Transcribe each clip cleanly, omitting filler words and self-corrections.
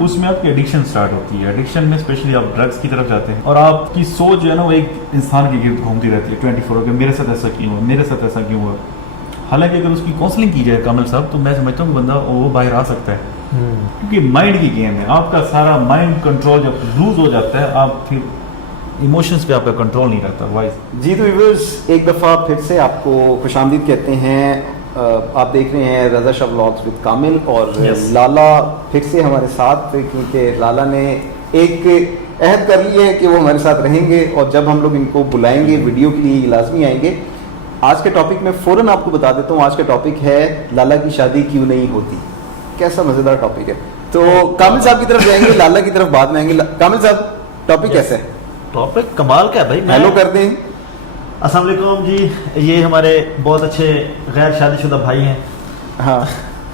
اس میں آپ کی ایڈکشن سٹارٹ ہوتی ہے. ایڈکشن میں اسپیشلی آپ ڈرگس کی طرف جاتے ہیں اور آپ کی سوچ جو ہے نا وہ ایک انسان کے گرد گھومتی رہتی ہے 24 کہ میرے ساتھ ایسا کیوں ہوا, میرے ساتھ ایسا کیوں ہوا. حالانکہ اگر اس کی کاؤنسلنگ کی جائے کامل صاحب تو میں سمجھتا ہوں بندہ وہ باہر آ سکتا ہے, کیونکہ مائنڈ کی گیم ہے. آپ کا سارا مائنڈ کنٹرول جب لوز ہو جاتا ہے آپ پھر ایموشنز پہ آپ کا کنٹرول نہیں رہتا. وائز جی تو ویورز ایک دفعہ پھر سے آپ کو خوش آمدید کہتے ہیں. آپ دیکھ رہے ہیں رضا شاہ ولاگز وتھ کامل اور لالا پھر سے ہمارے ساتھ, کیونکہ لالا نے ایک عہد کر لی ہے کہ وہ ہمارے ساتھ رہیں گے اور جب ہم لوگ ان کو بلائیں گے ویڈیو کے لیے لازمی آئیں گے. آج کے ٹاپک میں فوراً آپ کو بتا دیتا ہوں, آج کا ٹاپک ہے لالا کی شادی کیوں نہیں ہوتی. کیسا مزیدار ٹاپک ہے. تو کامل صاحب کی طرف جائیں گے, لالا کی طرف بعد میں آئیں گے. کامل صاحب ٹاپک کیسا ہے؟ ٹاپک کمال کا ہے بھائی. ہیلو کر دیں. السلام علیکم جی, یہ ہمارے بہت اچھے غیر شادی شدہ بھائی ہیں. ہاں,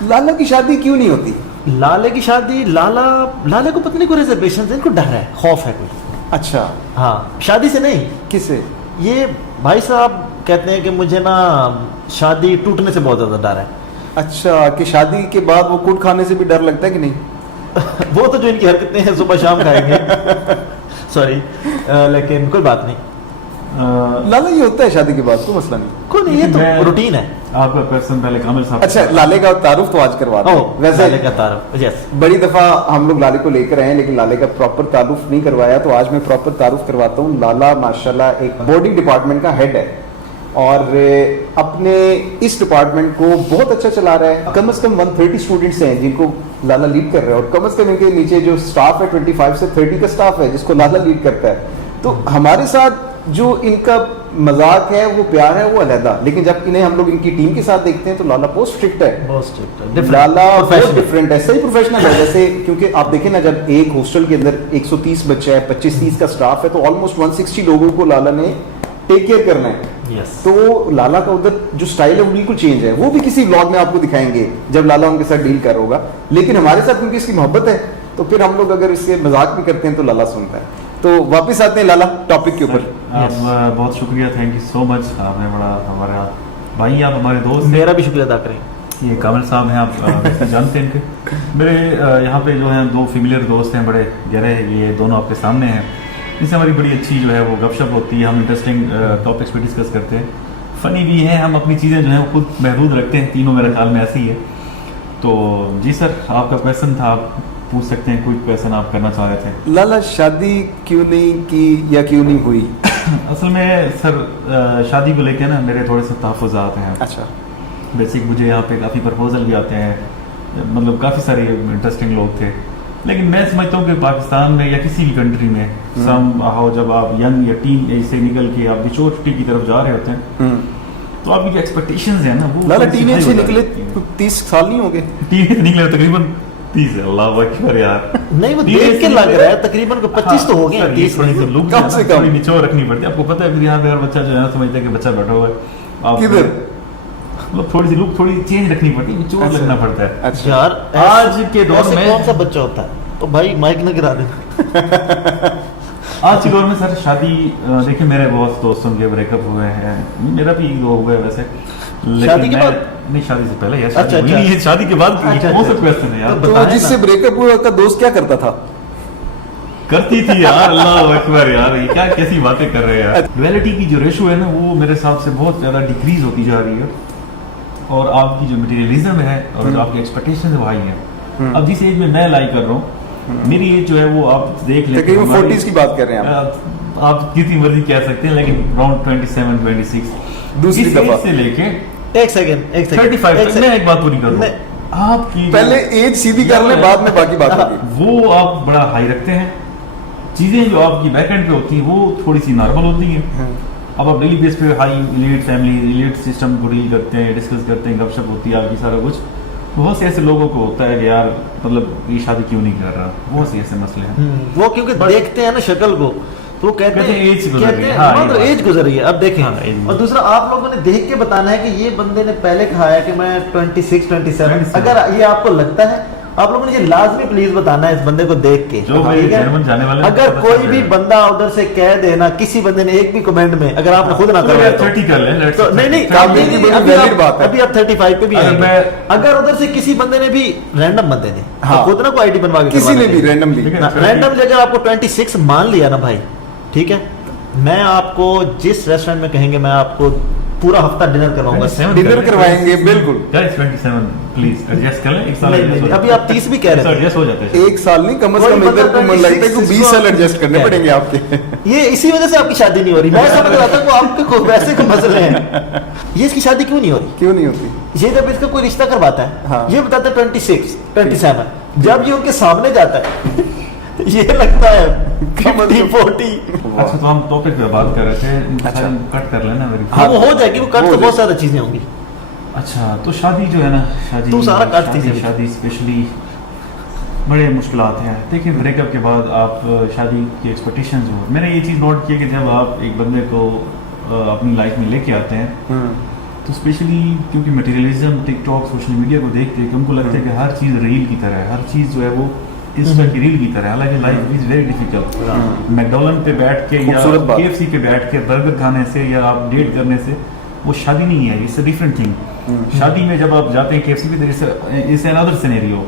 لالا کی شادی کیوں نہیں ہوتی؟ لالے کی شادی, لالے کو پتہ نہیں کوئی ریزرویشن ہے, ان کو ڈر ہے, خوف ہے کوئی. اچھا ہاں, شادی سے نہیں. کس سے؟ یہ بھائی صاحب کہتے ہیں کہ مجھے نا شادی ٹوٹنے سے بہت زیادہ ڈر ہے. اچھا, کہ شادی کے بعد وہ کوٹ کھانے سے بھی ڈر لگتا ہے کہ نہیں؟ وہ تو جو ان کی حرکتیں ہیں صبح شام کھائیں گے سوری, لیکن کوئی بات نہیں. لالا یہ ہوتا ہے شادی کے بعد, کوئی مسئلہ نہیں. کوئی نہیں, یہ تو روٹین ہے. آپ کا پرسن پہلے کامل صاحب. اچھا, لالے کا تعارف تو آج کروا دیں. ویسے لالے کا تعارف یس, بڑی دفعہ ہم لوگ لالے کو لے کر آئے ہیں لیکن لالے کا پراپر تعارف نہیں کروایا, تو آج میں پراپر تعارف کرواتا ہوں. لالا ماشاءاللہ ایک بورڈنگ ڈپارٹمنٹ کا ہیڈ ہے اور اپنے اس ڈپارٹمنٹ کو بہت اچھا چلا رہا ہے. کم از کم 130 اسٹوڈنٹس ہیں جن کو لالا لیڈ کر رہا ہے, اور کم از کم ان کے نیچے جو اسٹاف ہے 25 سے 30 کا اسٹاف ہے جس کو لالا لیڈ کرتا ہے. تو ہمارے ساتھ جو ان کا مذاق ہے, وہ پیار ہے, وہ علیحدہ. لیکن جب انہیں ہم لوگ ان کی ٹیم کے ساتھ دیکھتے ہیں تو لالا بہت اسٹرکٹ ہے. لالا بہت ڈفرینٹ ہے, صحیح پروفیشنل ہے. جیسے کیونکہ آپ دیکھیں نا, جب ایک ہاسٹل کے اندر 130 بچے ہیں, 25-30 کا اسٹاف ہے, تو آلموسٹ 160 لوگوں کو لالا نے ٹیک کیئر کرنا ہے. تو لالا کا ادھر جو سٹائل ہے وہ بالکل چینج ہے. وہ بھی کسی ولاگ میں آپ کو دکھائیں گے جب لالا ان کے ساتھ ڈیل کر ہوگا. لیکن ہمارے ساتھ کیونکہ اس کی محبت ہے تو پھر ہم لوگ اگر اس سے مذاق بھی کرتے ہیں تو لالا سنتا ہے. تو واپس آتے ہیں لالا ٹاپک کے اوپر. بہت شکریہ, تھینک یو سو مچ. آپ نے بڑا ہمارے بھائی, آپ ہمارے دوست. میرا بھی شکریہ ادا کریں. یہ کامل صاحب ہیں, آپ جانتے ہیں ان کے. میرے یہاں پہ جو ہیں 2 فیملیئر دوست ہیں بڑے گہرے, یہ دونوں آپ کے سامنے ہیں. اس سے ہماری بڑی اچھی جو ہے وہ گپ شپ ہوتی ہے. ہم انٹرسٹنگ ٹاپکس پہ ڈسکس کرتے ہیں, فنی بھی ہیں. ہم اپنی چیزیں جو ہیں وہ خود محدود رکھتے ہیں, تینوں میرے خیال میں ایسے ہی ہے. تو جی سر, آپ کا کویشچن تھا, آپ پوچھ سکتے ہیں. کوئی کویشچن آپ کرنا چاہ رہے تھے؟ لالا شادی کیوں نہیں کی یا کیوں نہیں ہوئی؟ اصل میں سر شادی کو لے کے نا میرے تھوڑے سے تحفظات ہیں. اچھا, بیسک مجھے یہاں پہ کافی پرپوزل بھی آتے ہیں, مطلب کافی سارے انٹرسٹنگ لوگ تھے. لیکن میں سمجھتا ہوں کہ پاکستان میں یا کسی بھی کنٹری میں سم ہاؤ جب آپ ینگ یا ٹین ایج سے نکل کے آپ میچورٹی کی طرف جا رہے ہوتے ہیں تو آپ کی ایکسپیکٹیشنز ہیں نا وہ لالا ٹین ایج سے نکلے 30 سال نہیں ہو گئے؟ ٹین ایج نکلے تقریباً 30. اللہ اکبر یار, نہیں وہ دیکھ کے لگ رہا ہے تقریباً 25 تو ہو گئے. 30 لوگ کم سے کم میچور رکھنی پڑتی ہے. آپ کو پتہ ہے پھر یہاں پہ اگر بچہ جو ہے سمجھتا ہے کہ بچہ بیٹھا ہوا ہے, آپ کدھر مطلب تھوڑی سی لک تھوڑی چینج رکھنی پڑتی ہے, میچور لگنا پڑتا ہے. اچھا یار, آج کے دور میں کون سا بچہ ہوتا ہے تو بھائی مائک نہ گرا دینا. آج کے دور میں سر شادی دیکھیں, میرے بہت دوستوں کے بریک اپ ہوئے ہیں, میرا بھی وہ ہوا ہے ویسے. شادی کے بعد نہیں, شادی سے پہلے یار. اچھا, شادی کے بعد کون سا کویسچن ہے یار؟ تو جس سے بریک اپ ہوا کا دوست کیا کرتا تھا؟ کرتی تھی یار. اللہ اکبر یار, یہ کیا کیسی باتیں کر رہے ہیں یار. ڈویلٹی کی جو ریشو ہے نا وہ میرے حساب سے بہت زیادہ ڈیکریز ہوتی جا رہی ہے, اور آپ کی جو مٹیریلزم ہے اور آپ کی ایکسپیکٹیشن ہے وہ ہائی ہے. اب جس ایج میں میں لائی کر رہا ہوں, میری ایج جو ہے وہ آپ دیکھ لیں, تقریباً 40s کی بات کر رہے ہیں آپ کتنی مرضی کہہ سکتے ہیں, لیکن اراؤنڈ 27-26 دوسری دفعہ سے لے کے ایک سیکنڈ 35 میں ایک بات پوری کروں. آپ کی پہلے ایج سیدھی کر لیں, بعد میں باقی بات ہوگی. وہ آپ بڑا ہائی رکھتے ہیں, چیزیں جو آپ کی بیک اینڈ پہ ہوتی ہیں وہ تھوڑی سی نارمل ہوتی ہیں. اب آپ ڈیلی بیس پہ high elite family elite system کو ڈیل کرتے ہیں, ڈسکس کرتے ہیں, گپ شپ ہوتی ہے آپ کی سارا کچھ. بہت سے ایسے لوگوں کو ہوتا ہے کہ یار مطلب یہ شادی کیوں نہیں کر رہا, بہت سے ایسے مسئلے ہیں. وہ کیونکہ دیکھتے ہیں نا شکل کو تو کہتے ہیں ایج گزر رہی ہے. اب دیکھیں, اور دوسرا آپ لوگوں نے دیکھ کے بتانا ہے کہ یہ بندے نے پہلے کہا ہے کہ میں 26-27. اگر یہ آپ کو لگتا ہے آپ لوگوں نے یہ لازمی پلیز بتانا ہے اس بندے کو دیکھ کے, جو ٹھیک ہے؟ جرمن جانے والے اگر کوئی بھی بندہ ادھر سے کہہ دینا, کسی بندے نے ایک بھی کمنٹ میں, اگر آپ نے خود نہ کروایا تو 30 کر لیں, تو نہیں ابھی آپ 35 پہ بھی آئیں گے. اگر ادھر سے کسی بندے نے بھی, رینڈم بندے نے خود نہ کوئی آئی ڈی بنوا کے, کسی نے بھی رینڈملی اگر آپ کو 26 مان لیا نا بھائی, ٹھیک ہے, میں آپ کو جس ریسٹورینٹ میں کہیں گے میں آپ کو پورا ہفتہ ڈنر کرواؤں گا, ڈنر کروائیں گے بالکل. 27 پلیز ایڈجسٹ کر لیں, ایک سال ابھی آپ 30 بھی کہہ رہے ہیں, ایڈجسٹ ہو جاتا ہے. ایک سال نہیں, کم از کم ادھر کو مجھے لگتا ہے کہ 20 سال ایڈجسٹ کرنے پڑیں گے آپ کے. یہ اسی وجہ سے آپ کی شادی نہیں ہو رہی. میں سمجھ رہا تھا کہ آپ کے ویسے کے مسئلے ہیں, یہ اس کی شادی کیوں نہیں ہو رہی, کیوں نہیں ہوتی. یہ جب اس کا کوئی رشتہ کرواتا ہے یہ بتاتا ہے 26 27, جب یہ ان کے سامنے جاتا ہے یہ لگتا ہے 40. اچھا تو ہم ٹاپک پہ بات کر رہے تھے, کٹ کر لینا میری. ہاں وہ ہو جائے گی, وہ کٹ تو بہت زیادہ چیزیں ہوں گی. اچھا تو شادی جو ہے نا, تو سارا کٹ دیجیے. شادی اسپیشلی بڑے مشکلات ہیں. دیکھیں بریک اپ کے بعد آپ شادی کی ایکسپیکٹیشنز ہو, میں نے یہ چیز نوٹ کی کہ جب آپ ایک بندے کو اپنی لائف میں لے کے آتے ہیں تو اسپیشلی کیونکہ مٹیریلزم, ٹک ٹاک, سوشل میڈیا کو دیکھتے ہیں کہ ان کو لگتا ہے کہ ہر چیز ریل کی طرح ہے, ہر چیز جو ہے وہ انسٹا کی ریل کی طرح ہے. حالانکہ life is very difficult. McDonald پہ بیٹھ کے یا KFC پہ بیٹھ کے برگر کھانے سے یا آپ ڈیٹ کرنے سے وہ شادی نہیں ہے, اٹس اے ڈفرنٹ تھنگ. شادی میں جب آپ جاتے ہیں KFC پہ it's an other scenario.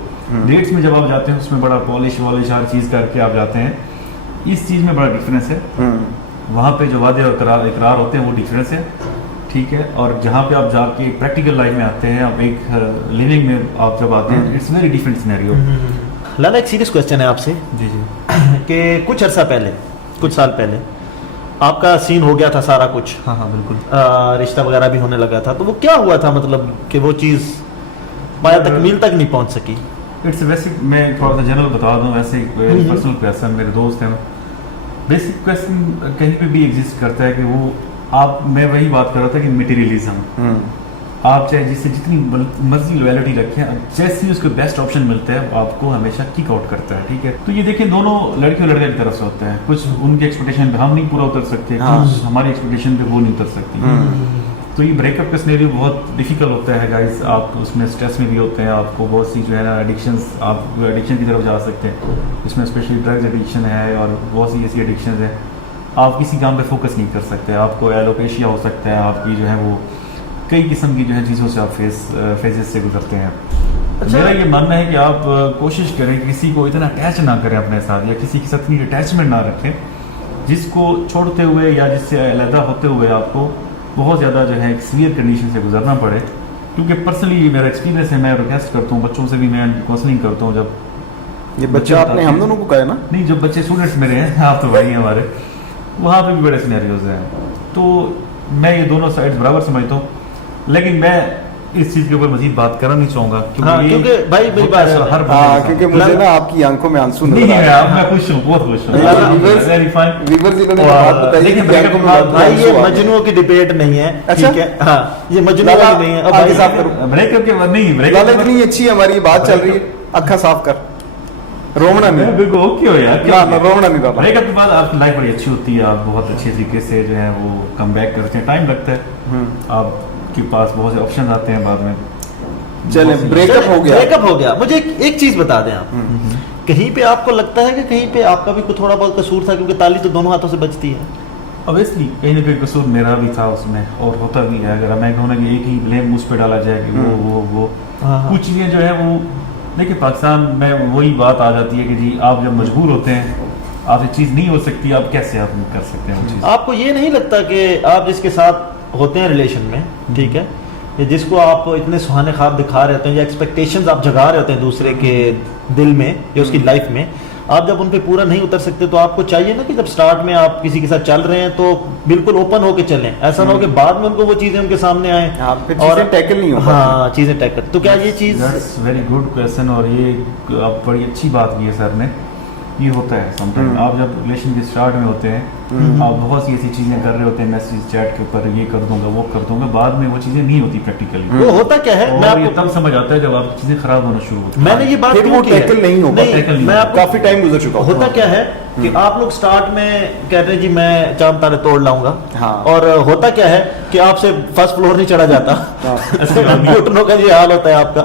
That's میں جب آپ جاتے ہیں اس میں بڑا پالش والش ہر چیز کر کے آپ جاتے ہیں, اس چیز میں بڑا ڈفرینس ہے. وہاں پہ جو وعدے اور اقرار ہوتے ہیں وہ ڈفرینس ہے, ٹھیک ہے. اور جہاں پہ آپ جا کے پریکٹیکل لائف میں آتے ہیں, آپ ایک لیونگ میں آپ جب آتے ہیں, اٹس ویری ڈفرنٹ سینیریو. لالا ایک سیریس کوشچن ہے آپ سے, جی جی, کہ کچھ عرصہ پہلے, کچھ سال پہلے آپ کا سین ہو گیا تھا سارا کچھ, ہاں ہاں بالکل, رشتہ وغیرہ بھی ہونے لگا تھا, تو وہ کیا ہوا تھا, مطلب کہ وہ چیز پایا تکمیل تک نہیں پہنچ سکی. اٹس ویسے میں تھوڑا سا جنرل بتا دوں, ویسے پرسنل کویسچن, میرے دوست ہیں, بیسک کویسچن کہیں پہ بھی ایگزسٹ کرتا ہے کہ وہ آپ, میں وہی بات کر رہا تھا کہ مٹیریلزم, آپ چاہے جس سے جتنی مرضی لویلٹی رکھیں, جیسے ہی اس کو بیسٹ آپشن ملتا ہے آپ کو ہمیشہ کک آؤٹ کرتا ہے, ٹھیک ہے. تو یہ دیکھیں دونوں لڑکے اور لڑکے کی طرف سے ہوتا ہے, کچھ ان کی ایکسپیکٹیشن پہ ہم نہیں پورا اتر سکتے, کچھ ہماری ایکسپیکٹیشن پہ وہ نہیں اتر سکتی. تو یہ بریک اپ کا سینیریو بہت ڈیفیکلٹ ہوتا ہے گائز. آپ اس میں اسٹریس میں بھی ہوتے ہیں, آپ کو بہت سی جو ہے نا ایڈکشنز, آپ ایڈکشن کی طرف جا سکتے ہیں, اس میں اسپیشلی ڈرگز ایڈکشن ہے اور بہت سی ایسی ایڈکشنز ہیں. آپ کسی کام پہ فوکس نہیں کر سکتے, آپ کو ایلوپیشیا ہو سکتا ہے, آپ کی جو ہے وہ کئی قسم کی جو ہے چیزوں سے آپ فیزز سے گزرتے ہیں. میرا یہ ماننا ہے کہ آپ کوشش کریں کسی کو اتنا اٹیچ نہ کریں اپنے ساتھ, یا کسی کے ساتھ اتنی اٹیچمنٹ نہ رکھیں جس کو چھوڑتے ہوئے یا جس سے علیحدہ ہوتے ہوئے آپ کو بہت زیادہ جو ہے ایک سیویئر کنڈیشن سے گزرنا پڑے. کیونکہ پرسنلی میرا ایکسپیرینس ہے, میں ریکویسٹ کرتا ہوں بچوں سے بھی, میں کاؤنسلنگ کرتا ہوں. جب یہ بچہ آپ نے ہم دونوں کو کہا ہے نا, نہیں جب بچے اسٹوڈنٹس میرے ہیں, آپ تو بھائی ہیں ہمارے, وہاں پہ بھی بڑے سینیریوز ہیں. تو میں یہ دونوں سائڈ برابر سمجھتا ہوں, لیکن میں اس چیز کے اوپر مزید بات کرنا نہیں چاہوں گا کیونکہ بھائی میری بات ہر کیونکہ مجھے نا آپ کی آنکھوں میں آنسو نہیں ہے. میں خوش ہوں, بہت خوش ہوں. یہ مجنوؤں کی ڈبیٹ نہیں ہے, ٹھیک ہے, ہاں یہ مجنوؤں کی نہیں ہے. بریک اپ کے بعد نہیں, بریک اپ اتنی اچھی ہے ہماری بات چل رہی ہے, اکھا صاف کر, رونا نہیں, بالکل اوکے ہو یار, رونا نہیں. بریک اپ کے بعد آپ کی لائف بڑی اچھی ہوتی ہے, آپ بہت اچھے طریقے سے جو ہے وہ کم بیک کرتے ہیں, ٹائم لگتا ہے, آپ کے پاس بہت سے آپشن آتے ہیں بعد میں. چلیں بریک اپ ہو گیا. مجھے ایک چیز بتا دیں آپ, کہیں پہ آپ کو لگتا ہے کہ کہیں پہ آپ کا بھی تھوڑا بہت قصور تھا, کیونکہ تالی تو دونوں ہاتھوں سے بچتی ہے. اوبیسلی کہیں نہ کہیں قصور میرا بھی تھا اس میں, اور ہوتا بھی ہے. اگر میں کہوں نا کہ ایک ہی بلیم مجھ پہ ڈالا جائے کہ وہ کچھ چیزیں جو ہے وہ, دیکھیں پاکستان میں وہی بات آ جاتی ہے کہ جی آپ جب مجبور ہوتے ہیں, آپ سے چیز نہیں ہو سکتی, آپ کیسے آپ کر سکتے ہیں وہ چیز. آپ کو یہ نہیں لگتا کہ آپ جس کے ساتھ ہوتے ہیں ریلیشن میں, ٹھیک ہے, جس کو آپ اتنے سہانے خواب دکھا رہے ہوتے ہیں, یا ایکسپیکٹیشنز آپ جگا رہے ہوتے ہیں دوسرے کے دل میں یا اس کی لائف میں, آپ جب ان پہ پورا نہیں اتر سکتے تو آپ کو چاہیے نا کہ جب سٹارٹ میں آپ کسی کے ساتھ چل رہے ہیں تو بالکل اوپن ہو کے چلیں. ایسا نہ ہو کہ بعد میں ان کو وہ چیزیں ان کے سامنے آئیں اور ٹیکل نہیں ہو. ہاں چیزیں ٹیکل. تو کیا یہ چیز ویری گڈ کویشچن, اور یہ آپ بڑی اچھی بات کی ہے سر نے. یہ ہوتا ہے سم ٹائم, آپ جب ریلیشن کے اسٹارٹ میں ہوتے ہیں, آپ بہت سی ایسی چیزیں کر رہے ہوتے ہیں, میسیج چیٹ کے اوپر, یہ کر دوں گا وہ کر دوں گا, بعد میں وہ چیزیں نہیں ہوتی پریکٹیکلی. وہ ہوتا کیا ہے, میں آپ کو تب سمجھ آتا ہے جب آپ کی چیزیں خراب ہونا شروع ہوتی ہیں. میں نے یہ بات وہ ٹیکل نہیں ہوگا, میں آپ کافی ٹائم گزر چکا. ہوتا کیا ہے کہ آپ لوگ سٹارٹ میں کہتے ہیں جی میں چاند تارے توڑ لاؤں گا, اور ہوتا کیا ہے کہ آپ سے فرسٹ فلور نہیں چڑھا جاتا, گھٹنوں کا یہ حال ہوتا ہے آپ کا.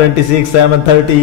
26, 7, 30,